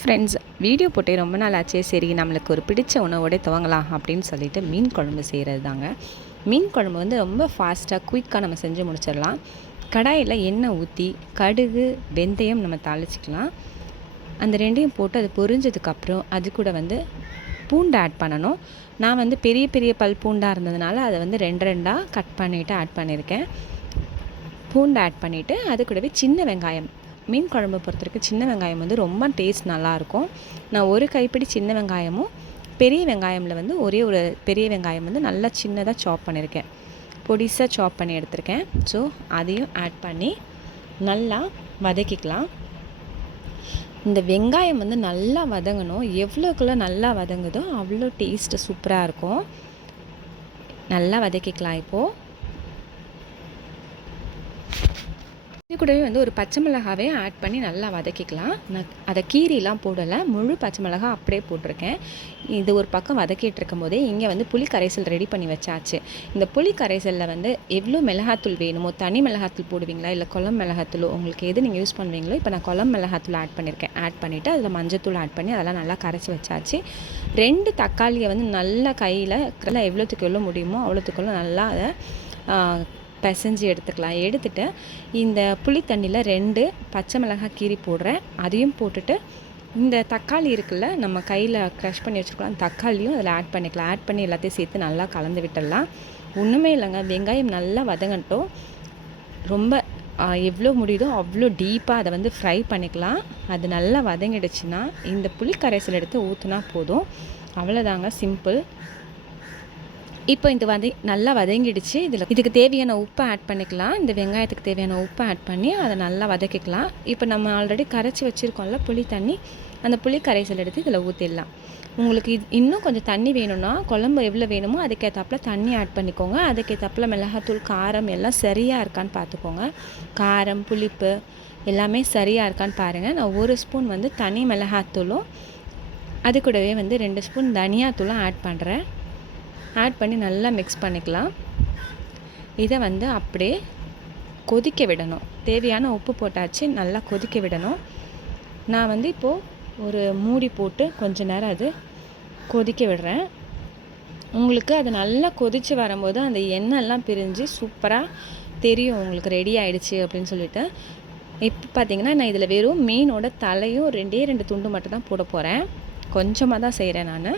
Friends, video போட்டே ரொம்ப நாள் ஆச்சே, சரி நம்மளுக்கு ஒரு பிடிச்ச உணவோட துவங்கலாம் அப்படின்னு சொல்லிட்டு மீன் குழம்பு செய்கிறது தாங்க. மீன் குழம்பு வந்து ரொம்ப ஃபாஸ்ட்டாக குயிக்காக நம்ம செஞ்சு முடிச்சிடலாம். கடாயில் எண்ணெய் ஊற்றி கடுகு வெந்தயம் நம்ம தாளிச்சிக்கலாம். அந்த ரெண்டையும் போட்டு அது பொரிஞ்சதுக்கப்புறம் அது கூட வந்து பூண்டு ஆட் பண்ணணும். நான் வந்து பெரிய பெரிய பல் பூண்டாக இருந்ததுனால அதை வந்து ரெண்டாக கட் பண்ணிவிட்டு ஆட் பண்ணியிருக்கேன். பூண்டு ஆட் பண்ணிவிட்டு அது கூடவே சின்ன வெங்காயம், மீன் குழம்பு பொறுத்த வரைக்கும் சின்ன வெங்காயம் வந்து ரொம்ப டேஸ்ட் நல்லாயிருக்கும். நான் ஒரு கைப்பிடி சின்ன வெங்காயமும் பெரிய வெங்காயமில் வந்து ஒரே ஒரு பெரிய வெங்காயம் வந்து நல்லா சின்னதாக சாப் பண்ணியிருக்கேன், பொடிசாக சாப் பண்ணி எடுத்திருக்கேன். ஸோ அதையும் ஆட் பண்ணி நல்லா வதக்கிக்கலாம். இந்த வெங்காயம் வந்து நல்லா வதங்கணும். எவ்வளோக்குள்ள நல்லா வதங்குதோ அவ்வளோ டேஸ்ட்டு சூப்பராக இருக்கும். நல்லா வதக்கிக்கலாம். இப்போது இது கூடவே வந்து ஒரு பச்சை மிளகாவே ஆட் பண்ணி நல்லா வதக்கிக்கலாம். நான் அதை கீரிலாம் போடலை, முழு பச்சை மிளகா அப்படியே போட்டிருக்கேன். இது ஒரு பக்கம் வதக்கிட்டு இருக்கும் போதே இங்கே வந்து புளி கரைசல் ரெடி பண்ணி வச்சாச்சு. இந்த புளி கரைசலில் வந்து எவ்வளோ மிளகாத்தூள் வேணுமோ, தனி மிளகாத்தூள் போடுவீங்களா இல்லை குழம்பு மிளகாத்தூள், உங்களுக்கு எது நீங்கள் யூஸ் பண்ணுவீங்களோ. இப்போ நான் குழம்பு மிளகாத்தூள் ஆட் பண்ணியிருக்கேன். ஆட் பண்ணிவிட்டு அதில் மஞ்சத்தூள் ஆட் பண்ணி அதெல்லாம் நல்லா கரைச்சி வச்சாச்சு. 2 தக்காளியை வந்து நல்லா கையில் எவ்வளோத்துக்கு எவ்வளோ முடியுமோ அவ்வளோத்துக்குள்ள நல்லா அதை பிசைஞ்சு எடுத்துக்கலாம். எடுத்துகிட்டு இந்த புளி தண்ணியில் 2 பச்சை மிளகாய் கீரி போடுறேன். அதையும் போட்டுட்டு இந்த தக்காளி இருக்குல்ல, நம்ம கையில் க்ரஷ் பண்ணி வச்சுருக்கலாம், அந்த தக்காளியும் அதில் ஆட் பண்ணிக்கலாம். ஆட் பண்ணி எல்லாத்தையும் சேர்த்து நல்லா கலந்து விட்டுடலாம். ஒன்றுமே இல்லைங்க, வெங்காயம் நல்லா வதங்கட்டும். ரொம்ப எவ்வளோ முடியுதோ அவ்வளோ டீப்பாக அதை வந்து ஃப்ரை பண்ணிக்கலாம். அது நல்லா வதங்கிடுச்சுன்னா இந்த புளி கரைசல் எடுத்து ஊற்றுனா போதும். அவ்வளோதாங்க, சிம்பிள். இப்போ இந்த நல்லா வதங்கிடுச்சு. இதுக்கு தேவையான உப்பை ஆட் பண்ணிக்கலாம். இந்த வெங்காயத்துக்கு தேவையான உப்பை ஆட் பண்ணி அதை நல்லா வதக்கிக்கலாம். இப்போ நம்ம ஆல்ரெடி கரைச்சி வச்சுருக்கோம்ல புளி தண்ணி, அந்த புளி கரைசல் எடுத்து இதில் ஊற்றிடலாம். உங்களுக்கு இன்னும் கொஞ்சம் தண்ணி வேணும்னா, குழம்பு எவ்வளோ வேணுமோ அதுக்கேற்றாப்புல தண்ணி ஆட் பண்ணிக்கோங்க. அதுக்கேற்றாப்புல மிளகாத்தூள் காரம் எல்லாம் சரியாக இருக்கான்னு பார்த்துக்கோங்க. காரம் புளிப்பு எல்லாமே சரியாக இருக்கான்னு பாருங்கள். நான் 1 ஸ்பூன் வந்து தனி மிளகாத்தூளும் அது கூடவே வந்து 2 ஸ்பூன் தனியாத்தூளும் ஆட் பண்ணுறேன். ஆட் பண்ணி நல்லா மிக்ஸ் பண்ணிக்கலாம். இதை வந்து அப்படியே கொதிக்க விடணும். தேவையான உப்பு போட்டாச்சு, நல்லா கொதிக்க விடணும். நான் வந்து இப்போது ஒரு மூடி போட்டு கொஞ்ச நேரம் அது கொதிக்க விடுறேன். உங்களுக்கு அது நல்லா கொதித்து வரும்போது அந்த எண்ணெய்லாம் பிரிஞ்சு சூப்பராக தெரியும் உங்களுக்கு ரெடி ஆகிடுச்சு அப்படின்னு சொல்லிட்டு. இப்போ பார்த்திங்கன்னா நான் இதில் வெறும் மீனோட தலையும் 2 துண்டு மட்டும் தான் போட போகிறேன். கொஞ்சமாக தான் செய்கிறேன் நான்.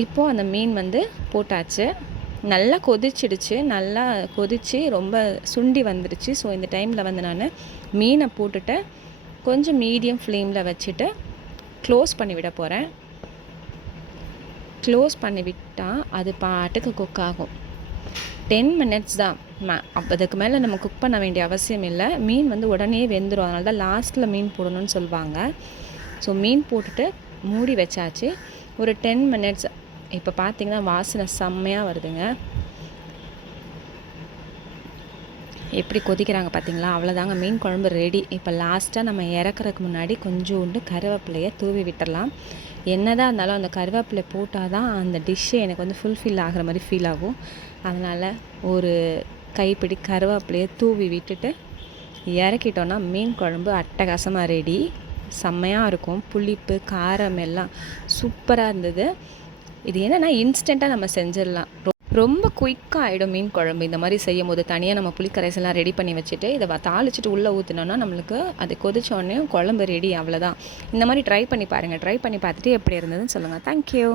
இப்போது அந்த மீன் வந்து போட்டாச்சு. நல்லா கொதிச்சிடுச்சு, நல்லா கொதித்து ரொம்ப சுண்டி வந்துடுச்சு. ஸோ இந்த டைமில் வந்து நான் மீனை போட்டுட்டு கொஞ்சம் மீடியம் ஃப்ளேமில் வச்சுட்டு க்ளோஸ் பண்ணி விட போகிறேன். க்ளோஸ் பண்ணி விட்டால் அது பாட்டுக்கு குக் ஆகும். 10 மினிட்ஸ் தான். அதுக்கு மேலே நம்ம குக் பண்ண வேண்டிய அவசியம் இல்லை. மீன் வந்து உடனே வெந்துடும். அதனால தான் லாஸ்ட்டில் மீன் போடணும்னு சொல்லுவாங்க. ஸோ மீன் போட்டுட்டு மூடி வச்சாச்சு ஒரு 10 மினிட்ஸ். இப்போ பார்த்திங்கன்னா வாசனை செம்மையாக வருதுங்க. எப்படி கொதிக்கிறாங்க பார்த்திங்களா? அவ்வளோதாங்க, மீன் குழம்பு ரெடி. இப்போ லாஸ்ட்டாக நம்ம இறக்குறதுக்கு முன்னாடி கொஞ்சோண்டு கருவேப்பிலையை தூவி விட்டுடலாம். என்னதான் இருந்தாலும் அந்த கருவேப்பிலை போட்டால் தான் அந்த டிஷ்ஷு எனக்கு வந்து ஃபுல்ஃபில் ஆகிற மாதிரி ஃபீல் ஆகும். அதனால் ஒரு கைப்பிடி கருவேப்பிலையை தூவி விட்டுட்டு இறக்கிட்டோன்னா மீன் குழம்பு அட்டகாசமாக ரெடி. செம்மையாக இருக்கும். புளிப்பு காரம் எல்லாம் சூப்பராக இருந்தது. இது என்னென்னா இன்ஸ்டண்ட்டாக நம்ம செஞ்சிடலாம். ரொம்ப குயிக்காக ஆகிடும் மீன் குழம்பு. இந்த மாதிரி செய்யும் போது தனியாக நம்ம புளி கரைசலாம் ரெடி பண்ணி வச்சுட்டு இதை தாளிச்சிட்டு உள்ளே ஊற்றினோன்னா நம்மளுக்கு அது கொதிச்சோடனே குழம்பு ரெடி. அவ்வளோதான். இந்த மாதிரி ட்ரை பண்ணி பாருங்கள். ட்ரை பண்ணி பார்த்துட்டு எப்படி இருந்ததுன்னு சொல்லுங்கள். தேங்க்யூ.